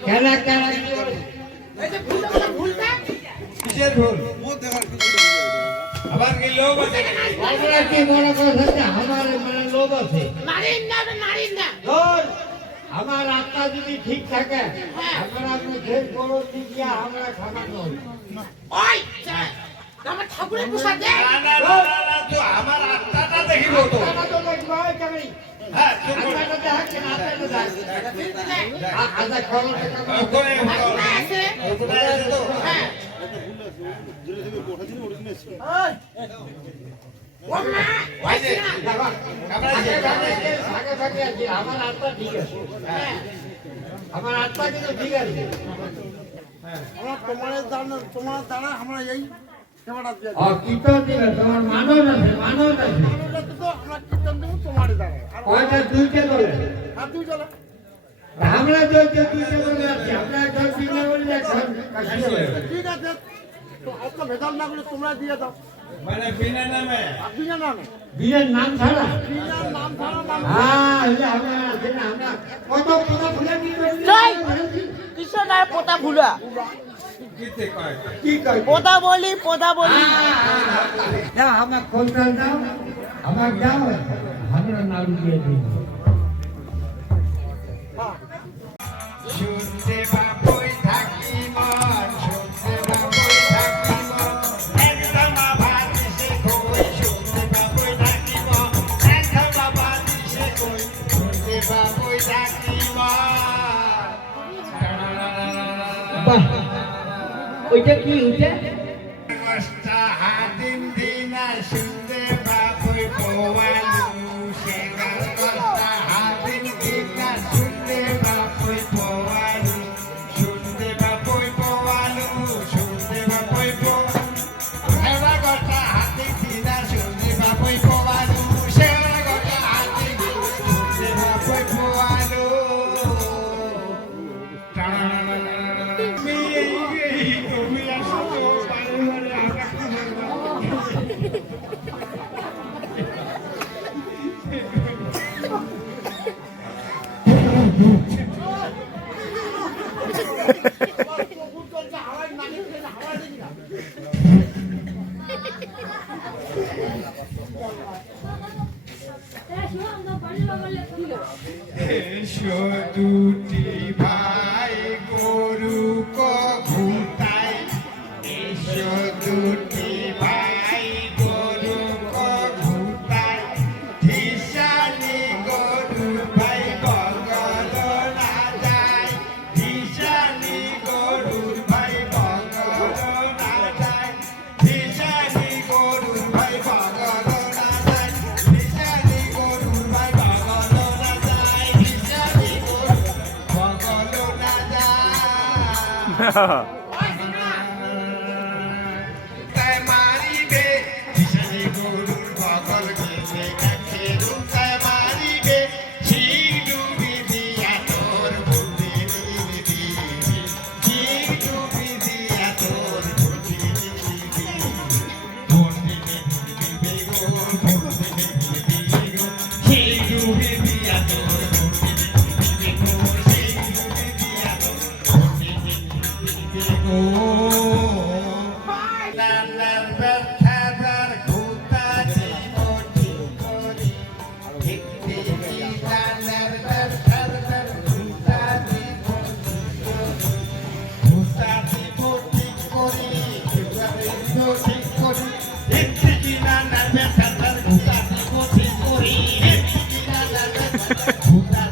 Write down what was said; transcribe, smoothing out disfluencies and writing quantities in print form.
কেনা কেনা কিসের ভুল আবার কি লোভ আছে আমরা কি মনে করছে আমার মানে লোভ আছে মারিন না আমার আত্মা যদি ঠিক থাকে আমরা মুখে বড় দিয়া আমরা খাবার নই ওই আমার ঠাকুরের প্রসাদ দে না তো আমার আত্মাটা দেখিব তো খাবার তো দেখবো কেন হ্যাঁ তুই আত্মাটা দেখ কেন আত্মাটা দেখ আজা খরচ করে আছে তো হ্যাঁ ওমা ওই না ভাগে ভাগে আছে আমার আত্মা ঠিক আছে আমার আত্মা কিন্তু ঠিক আছে আমরা তোমার দ্বারা আমরা এই সেবাটা দিয়ে কীর্তন দিবে তোমার মানব আছে তো আমরা কীর্তন দেবো তোমার দ্বারা আর কয়টা দুইটা বলে আর দুই চলে আমরা তো দুইটা বলে আছি আমরা একজন চিন্তা করি এখন ঠিক আছে তো অত ভেজাল না করে তোমরা দিয়ে দাও মানে বিনা নামে আর বিনা নামে বীরের নাম ছাড়া বিনা নাম ছাড়া নাম হ্যাঁ আমরা আছে না আমরা কত কত ফুলে কিসের আর পোতা ভুলা কিতে কয় কি কই পোতা বলি না আমার কোনটা দাও আমার দাও আমরা নাম দিয়ে দিই শুনতে বাবুই থাকি মন শুনতে বাবুই থাকি মন একদম আবার সে কই শুনতে বাবুই থাকি মন একদম আবার সে কই শুনতে বাবুই থাকি বাহ ওইটা কি ওইটা কষ্টা হাদিন দিনা শুনতে বাবুই পোয়ালু সে কষ্টা হাদিন দিনা শুনতে বাবুই পোয়ালু শুনতে বাবুই পোয়ালু শুনতে বাবুই পোয়ালু সেবা কষ্টা হাদিন দিনা শুনতে বাবুই পোয়ালু সেবা কষ্টা হাদিন শুনতে বাবুই পোয়ালু তুমি আসো বারে বারে এসো দুটি ভাই গরু ঘুমতাই এসো দুটি ভাই গরু ঘুমতাই ধিসানি গরু ভাই বগল না যায় ধিসানি গরু ভাই বগল না যায় ধিসানি গরু ভাই বগল না যায় ধিসানি গরু ভাই বগল না যায় ধিসানি গরু বগল না যায় তাই মারিবে ধিসানি গরুর বগল গেলে কাছে তাই মারিবে ঠিক ডুবি দিয়া তোর বুদ্ধি দিবি ঠিক ডুবি দিয়া তোর বুদ্ধি দিবি বুদ্ধি দিবি গো বুদ্ধি দিবি গো ঠিক ডুবি দিয়া তোর বুদ্ধি দিবি গো ঠিক ডুবি দিয়া তোর বুদ্ধি দিবি গো নানার ব্যথার ঘুতা জীবটি করি ঠিক দিবি নানার ব্যথার ঘুতা জীবটি ঘুতা জীবটি করি ঠিক করি ঠিক নানার ব্যথার ঘুতা জীবটি করি ঠিক নানার ব্যথার ঘুতা